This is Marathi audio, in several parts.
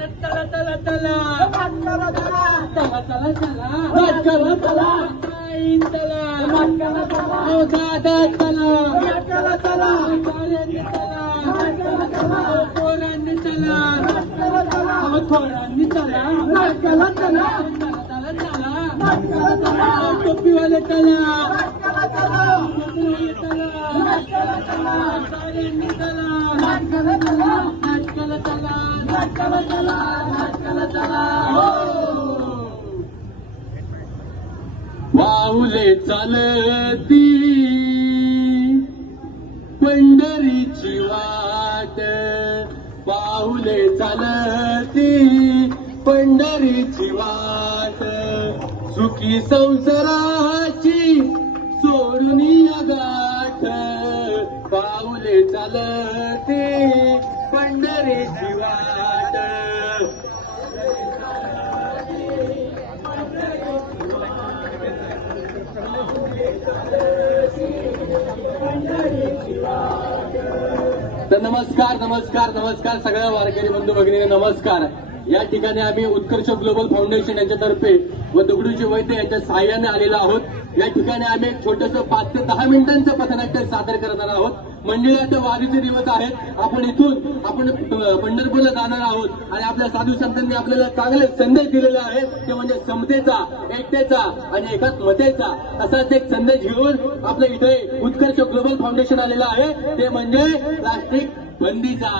चला चला चला चला चला चला चला चला चला चला ताईन चला चला चला ओ दादा चला चला चला साऱ्यांनी चला चला चला ओ पोरांनी चला चला चला ओ थोरांनी चला चला चला चला चला चला चला ओ टोपीवाले चला चला चला टोपीवाले चला चला चला साऱ्यांनी चला चला चला नाटकाला चला चला चला चला चला पाऊले चालती पंढरीची वाट पाऊले चालती पंढरीची वाट सुखी संसाराची सोडून या गाठ पाऊले चालती पंढरीची वाट तर नमस्कार नमस्कार नमस्कार सगळ्या वारकरी बंधू भगिनीने नमस्कार. या ठिकाणी आम्ही उत्कर्ष ग्लोबल फाउंडेशन यांच्यातर्फे व दगडूजी वैद्य यांच्या सहाय्याने आलेलो आहोत. या ठिकाणी आम्ही एक छोटंसं 5 ते 10 मिनिटांचं पथनाट्य सादर करणार आहोत. मंदिरात वारीचे दिवस आहेत. आपण इथून पंढरपूरला जाणार आहोत आणि आपल्या साधू संतांनी आपल्याला चांगले संदेश दिलेला आहे ते म्हणजे समतेचा, एकतेचा आणि एकात्मतेचा. असाच एक संदेश घेऊन आपल्या इथे उत्कर्ष ग्लोबल फाउंडेशन आलेलं आहे ते म्हणजे प्लास्टिक बंदीचा.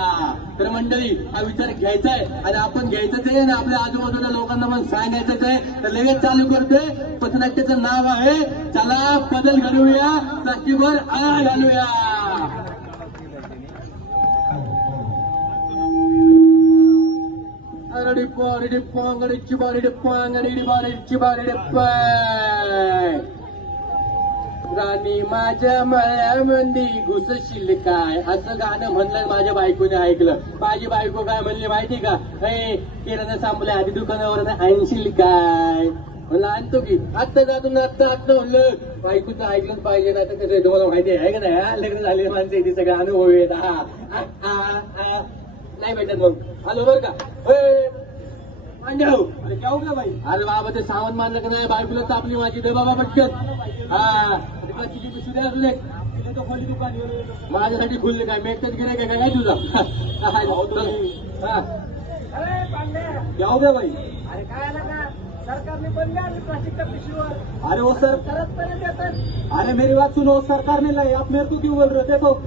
तर मंडळी हा विचार घ्यायचा आहे आणि आपण घ्यायचंच आहे आणि आपल्या आजूबाजूला लोकांना पण सांगायचंच आहे. तर लगेच चालू करतोय. पथनाट्याचं नाव आहे चला बदल घडवूया, प्लास्टिकवर आळा घालूया. राणी माझ्या मळ्यामध्ये घुसशील काय असं गाणं म्हणलं माझ्या बायकोने ऐकलं. माझी बायको काय म्हणली माहिती का, हे किराणा सांबल्या आधी दुकानावर आणशील काय म्हणलं आणतो की आत्ता जातो ना आत्ता म्हणलं. बायकोचं ऐकलंच पाहिजे ना. तर कसं आहे तुम्हाला माहिती आहे का नाही, लग्न झालेली माणसं इथे सगळं अनुभव येत. नाही भेटत मग आलो बरं का मांडव. अरे क्या हो गया भाई? अरे बाबा ते सामान मानलं का नाही, बायकोला तापली माझी. दे बाबा पटकन. हा तिची पिशवी द्या तुझे. तिने तो खोली दुकान माझ्यासाठी खुलले काय मेकच गिराय काय काय तुझा. अरे पांडे क्या हो गया भाई? अरे काय आला का सरकारने बंदी आणली प्लास्टिकच्या पिशवीवर. अरे वो सर, करत पर्यंत येतात. अरे मेरी बात सुनो. सरकार ने लाई, आप मेरे को क्यों बोल रहे हो? देखो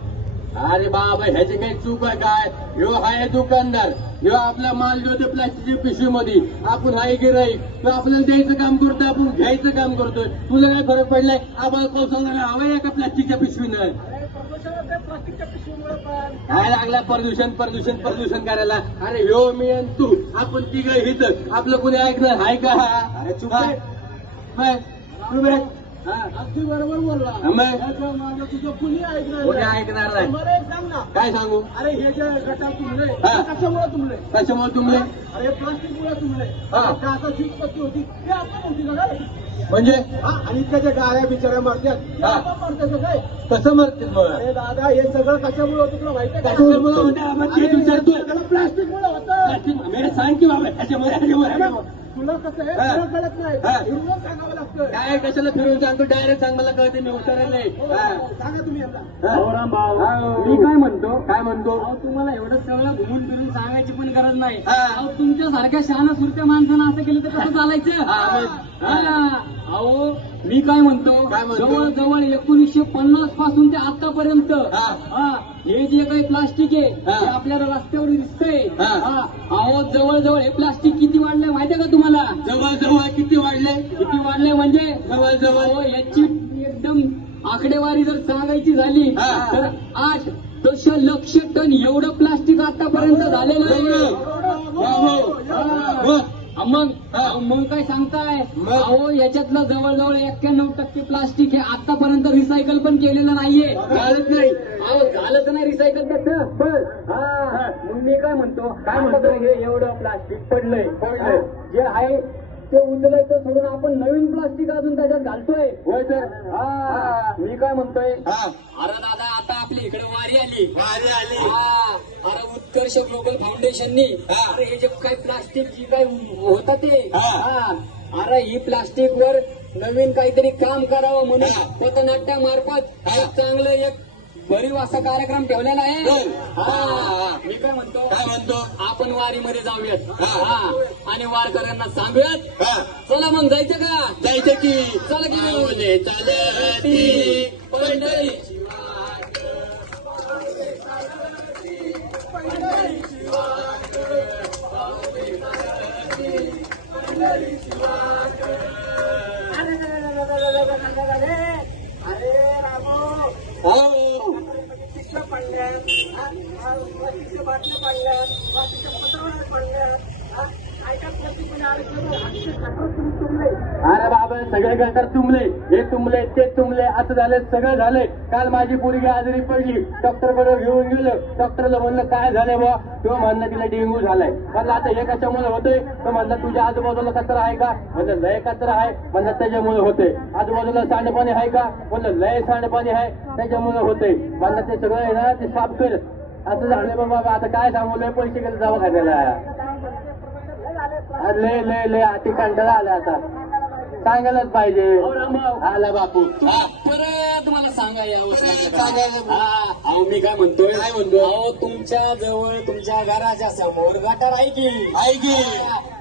अरे बाबा ह्याची काही चूक आहे काय? ह्यो आहे दुकानदार, ह्यो आपला माल देतोय प्लास्टिकच्या पिशवीमध्ये. आपण हाय गिराईक, तो आपल्याला द्यायचं काम करतोय, आपण घ्यायचं काम करतोय. तुला काय फरक पडलाय? आम्हाला पावसाला हवंय का प्लास्टिकच्या पिशवीनं? अरे प्रदूषण होते प्लास्टिकच्या पिशवीमुळे पण. काय लागला प्रदूषण प्रदूषण प्रदूषण करायला? अरे ह्यो मी आणि तू आपण तिघ हित आपलं कोणी ऐकणार हाय का? अरे चुप आहे. अगदी बरोबर बोलला. याच्या मागं तुझं कुणी ऐकणार कोणी नाही. ऐकणार नाही. मला एक सांग ना, काय सांगू? अरे हे जे गटार तुमले हा. कशामुळे तुमले? कशामुळे तुमले? अरे प्लास्टिकमुळे तुमले. हा. कासाची उत्पत्ती होती ते आपण होती ना काय? म्हणजे हा, आणि इतक्या ज्या गाड्या बिचाऱ्या मारतात त्या हा. आपण मारतात काय? कसं मरतील मग? अरे दादा हे सगळं कशामुळे होतं तुला माहिती आहे का? कशामुळे होतं? आपण तेच विचारतोय. प्लास्टिकमुळे होतं. मेरे सांग की बाबा त्याच्यामुळे तुला कसं आहे हा. तुला कळत नाही. हा. फिरून सांगावं लागतं. काय कशाला फिरून सांगतो? डायरेक्ट सांग मला कळते. मी उतरले नाही. सांगा तुम्ही यांना. मी काय म्हणतो? काय म्हणतो? तुम्हाला एवढं सगळं घुमून फिरून सांगायची पण गरज नाही. हा. तुमच्यासारख्या शहाणा सुरत्या माणसानं असं केलं तर कसं चालायचं? हा, मग. हा. अहो मी काय म्हणतो, काय म्हणतो? जवळजवळ 1950 पासून ते आतापर्यंत हा. हे जे काही प्लास्टिक आहे हा. ते आपल्याला रस्त्यावर दिसतंय. हा. अहो जवळजवळ हे प्लास्टिक किती वाढलंय माहितीये का तुम्हाला? जवळ जवळ किती वाढले? किती वाढलंय म्हणजे जवळ जवळ अहो, याची एकदम आकडेवारी जर सांगायची झाली हा. तर 8 दशलक्ष टन एवढं प्लास्टिक आतापर्यंत झालेलं आहे. मग मग काय सांगताय? मग? अहो याच्यातलं जवळजवळ 91% प्लास्टिक हे आतापर्यंत रिसायकल पण केलेलं नाहीये. झालंच नाही. अहो झालंच नाही रिसायकल त्याचं. मग मी काय म्हणतो, काय म्हणतो? हे एवढं प्लास्टिक पडलंय जे आहे ते उचलायचं सोडून आपण नवीन प्लास्टिक अजून त्याच्यात घालतोय. होय तर हा, मी काय म्हणतोय, हा अरे दादा आता आपली इकडे वारी आली. भारी आली. हा, अरे उत्कर्ष ग्लोबल फाउंडेशननी हा. अरे हे जे काही प्लास्टिक जी काय होतं ते हा. हा, अरे ही प्लास्टिक वर नवीन काहीतरी काम करावं म्हणून हा. पथनाट्यामार्फत हा. चांगलं एक भरीव असा कार्यक्रम ठेवलेला आहे. बर. हा, मी काय म्हणतो, काय म्हणतो आपण वारीमध्ये जाऊयात. हा. हा, आणि वारकऱ्यांना सांगूयात. हा चला मग जायचं का? जायचं की चला की माऊली चालती पंढरीची हो अरे बाबा सगळे गटर तुंबले, हे तुंबले ते तुंबले, असं झालं सगळं झालंय. काल माझी पोरगी आजारी पडली, डॉक्टरकडे घेऊन गेलो. डॉक्टरला म्हणलं काय झालंय बा? तो म्हणलं तिला डेंग्यू झालाय. म्हणलं आता हे कशामुळे होतंय? तो म्हणलं तुझ्या आजूबाजूला कचरा आहे का? म्हणलं लय कचरा आहे. म्हणलं त्याच्यामुळे होतंय. आजूबाजूला सांडपाणी आहे का? म्हणलं लय सांडपाणी आहे, त्याच्यामुळे होतंय. म्हणलं ते सगळं आहे ना ते साफ कर. असं झालंय बाबा. आता काय सांगू, लय पैसे गेले दवाखान्याला. लय लय लय अति कंटाळा आला आता. सांगायलाच पाहिजे. आला बापू. परत मला सांगा या सांगायला. अहो मी काय म्हणतोय, काय म्हणतोय? अहो तुमच्या जवळ तुमच्या घराच्या समोर गटार आहे की? आहे की?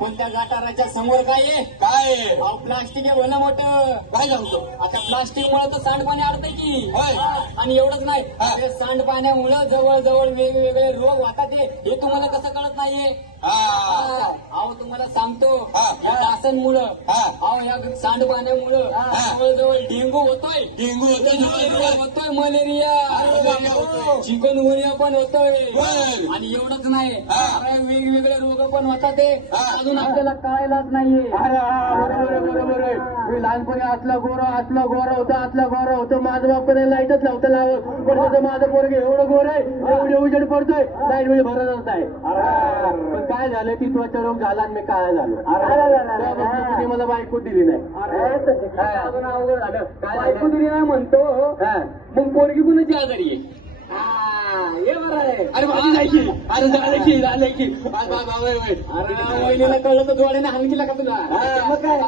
पण त्या गटाराच्या समोर काय आहे? काय अहो प्लास्टिक आहे भलं मोठं. काय सांगतो? आता प्लास्टिक मुळे तर सांडपाणी अडतंय की. होय. आणि एवढंच नाही, हा. ते सांडपाण्यामुळे जवळजवळ वेगवेगळे रोग होतात. हे तुम्हाला कसं कळत नाहीये? हा अहो तुम्हाला सांगतो, हा. या डासांमुळं, हा. अहो या सांडपाण्यामुळं जवळजवळ डेंगू होतोय, डेंगू मलेरिया होतोय, मलेरिया मलेरिया होतोय. चिकनगुनिया पण होतोय. बर. आणि एवढंच नाही, हा. अरे वेगवेगळे रोग पण होतात. ते हा. अजून आपल्याला कळायलाच नाहीये. अरे हा, बरोबर आहे, बरोबर आहे. मी लहानपणी असला गोरा होतं. माझं बापाने लाईटच लावता लावत. पण त्याचं माझं पोरगे एवढं गोर आहे, एवढे उजेड पडतोय, लाईट वेळी भरतच आहे. पण काय झालं, ती त्वचारोग झाला आणि मी काळा झालो. तेव्हापासून तिने मला बायको दिली नाही. अजून अवघड झालं. बायको दिली नाही म्हणतो, हा. मग पोरगी कुणाची आजारी आहे? हे बरं आहे. अरे माझी जायची. अरे झालं की अरे वहिनीला कळलं तर जोड्याने हाणकीला का तुला? मग काय?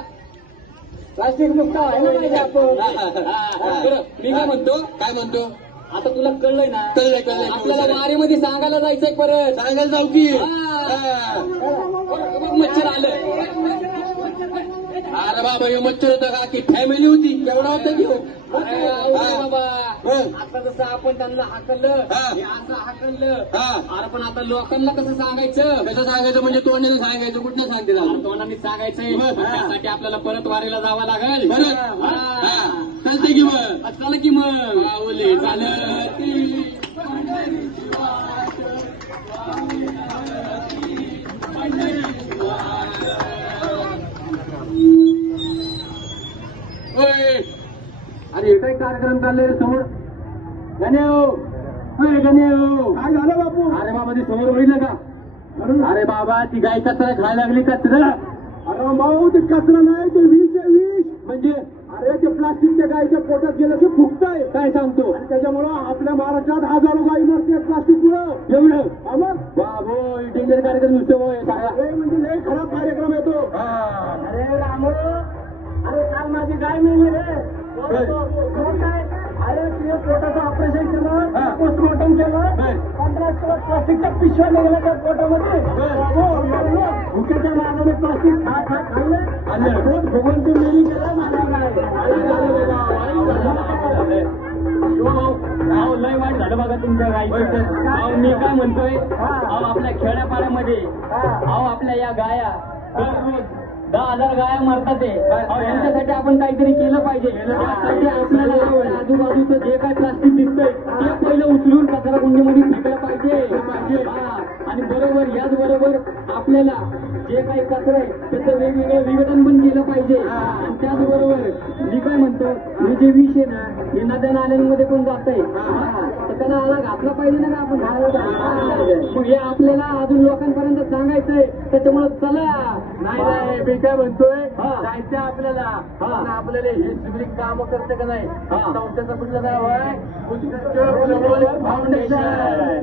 प्लास्टिक मुक्त व्हायला पाहिजे आपण. बरं, मी काय म्हणतो, काय म्हणतो? आता तुला कळलंय ना? कळलंय. आपल्याला वारीमध्ये सांगायला जायचंय परत. सांगायला जाऊ की? बघ, मच्छर आलं. अरे बाबा हे मच्छर होतं का की फॅमिली होती? केवढा होता घेऊ? अरे बाबा, हा. आता जसं आपण त्यांना हाकललं, हा. हे असं हाकललं. हा. अरे पण आता लोकांना कसं सांगायचं? कसं सांगायचं म्हणजे तोंडाने सांगायचं, कुठनं सांगते अरे झालं? तोंडाने सांगायचंय. बरं. त्यासाठी आपल्याला परत वारीला जावं लागेल. बरं. हा. चालतंय की मग? चला की मग. माऊली झालं. अरे हे काय कार्यक्रम चाललाय रे समोर? गणेव, काय झालं बापू? अरे बाबा ते समोर बघितलं का? अरे बाबा ती गाय कचरा खायला लागली. कचरा अरे भाऊ, ते कचरा नाही, ते विष आहे, विष. म्हणजे? अरे ते प्लास्टिकच्या गायीच्या पोटात गेलं की फुगतंय. काय सांगतो? आणि त्याच्यामुळं आपल्या महाराष्ट्रात हजारो गायी मरते प्लास्टिकमुळं. एवढं? हा मग? बाबो डेंजर कार्यक्रम दिसतो भाऊ हे सगळा. हे म्हणजे लय खराब कार्यक्रम येतो. अरे रामो, अरे काल माझी गाय मेली रे. काय? अरे तिने पोटाचं ऑपरेशन केलं, हा. पोस्टमॉर्टम केलं, बर. 15 किलो प्लास्टिकच्या पिशव्या निघाल्या त्या पोटामध्ये. भुकेच्या मानाने प्लास्टिक खाल्लं, पोट फुगून ती मेली गेला माझा गाय. अहो लय वाईट झालं बघा तुमच्या गायचं. अहो मी काय म्हणतोय, अहो आपल्या खेड्यापाड्यामध्ये, अहो आपल्या या गाया दररोज 10,000 गाया मरतात. अहो यांच्यासाठी आपण काहीतरी केलं पाहिजे. यासाठी आपल्याला आपल्या आजूबाजूचं जे काय प्लास्टिक दिसतंय ते पहिलं उचलून कचरा कुंडीमध्ये फेकलं पाहिजे. आणि बरोबर याच बरोबर आपल्याला जे काही कचरा आहे त्याचं वेगवेगळं विघटन पण केलं पाहिजे. आणि त्याचबरोबर मी काय म्हणतो, हे जे विष आहे ना हे नद्या नाल्यांमध्ये पण जात आहे, तर त्यांना आला घातला पाहिजे ना आपण. मग हे आपल्याला अजून लोकांपर्यंत सांगायचंय, त्याच्यामुळे चला. नाही मी काय म्हणतोय, हा. जायचं आपल्याला पण आपल्याला हे सगळी काम करते का नाही. संस्थेचं कुठलं नाव आहे, उत्कृष्ट ग्लोबल फाउंडेशन.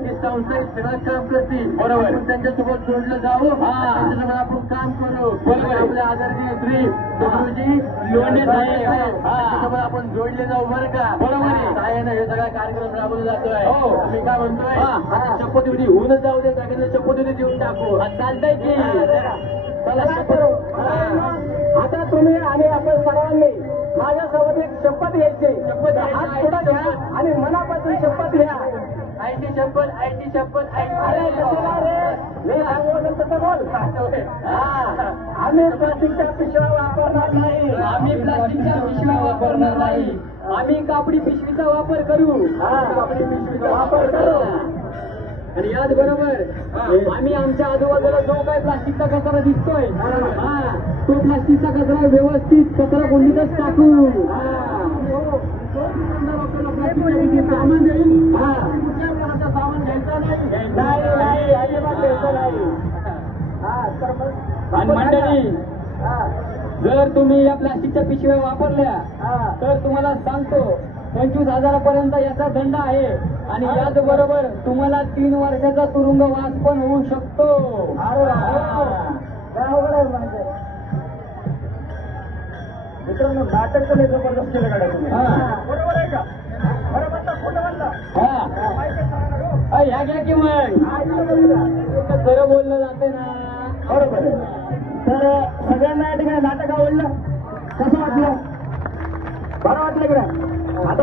ही संस्था सगळं काम करते. बरोबर. आपण त्यांच्यासोबत जोडलं जाऊ, त्यांच्यासोबत आपण काम करू. बरोबर. आपल्या आदरणीय श्री दगडूजी लोंढे साहेब. त्यांच्यासोबत आपण जोडले जाऊ बरं का. बरोबर आहे. साहेबांना हे सगळा कार्यक्रम राबवला जातोय. हो. मी काय म्हणतोय, हा. आता शपथविधी होऊनच जाऊ दे, सगळ्यांना शपथविधी देऊन टाकू. चालतंय की. चला शपथ. आता तुम्ही आणि आपण सर्वांनी माझ्यासोबत एक शपथ घ्यायची. शपथ घ्यायची. हात पुढे घ्या आणि मनापासून शपथ घ्या. आयटी शपथ, आयटी शपथ, अरे तसं नाही रे, मी सांगून तसं बोल. आम्ही प्लास्टिकच्या पिशव्या वापरणार नाही. आम्ही प्लास्टिकच्या पिशव्या वापरणार नाही. आम्ही कापडी पिशवीचा वापर करू. कापडी पिशवीचा वापर करू. आणि याचबरोबर आम्ही आमच्या आजूबाजूला जो काय प्लास्टिकचा कचरा दिसतोय, तो प्लास्टिकचा कचरा व्यवस्थित कचरा कोंडीतच टाकू. सामान देईल. कुठल्या प्रकारचं सामान घ्यायचं नाही. नाही अजिबात घ्यायचं नाही. तर मग आणि मंडळी, जर तुम्ही या प्लास्टिकच्या पिशव्या वापरल्या तर तुम्हाला सांगतो 25,000पर्यंत याचा दंड आहे. आणि याचबरोबर तुम्हाला 3 वर्षाचा तुरुंगवास पण होऊ शकतो. मित्रांनो, नाटक तर जबरदस्त केलं गाड्या तुम्ही. बरोबर आहे का? बरं म्हणता, खोटं म्हणता. ह्या घ्या की मग खरं बोललं जाते ना. बरोबर आहे. तर सगळ्यांना या ठिकाणी नाटक आवडलं. कसं वाटलं? बरं वाटलं का?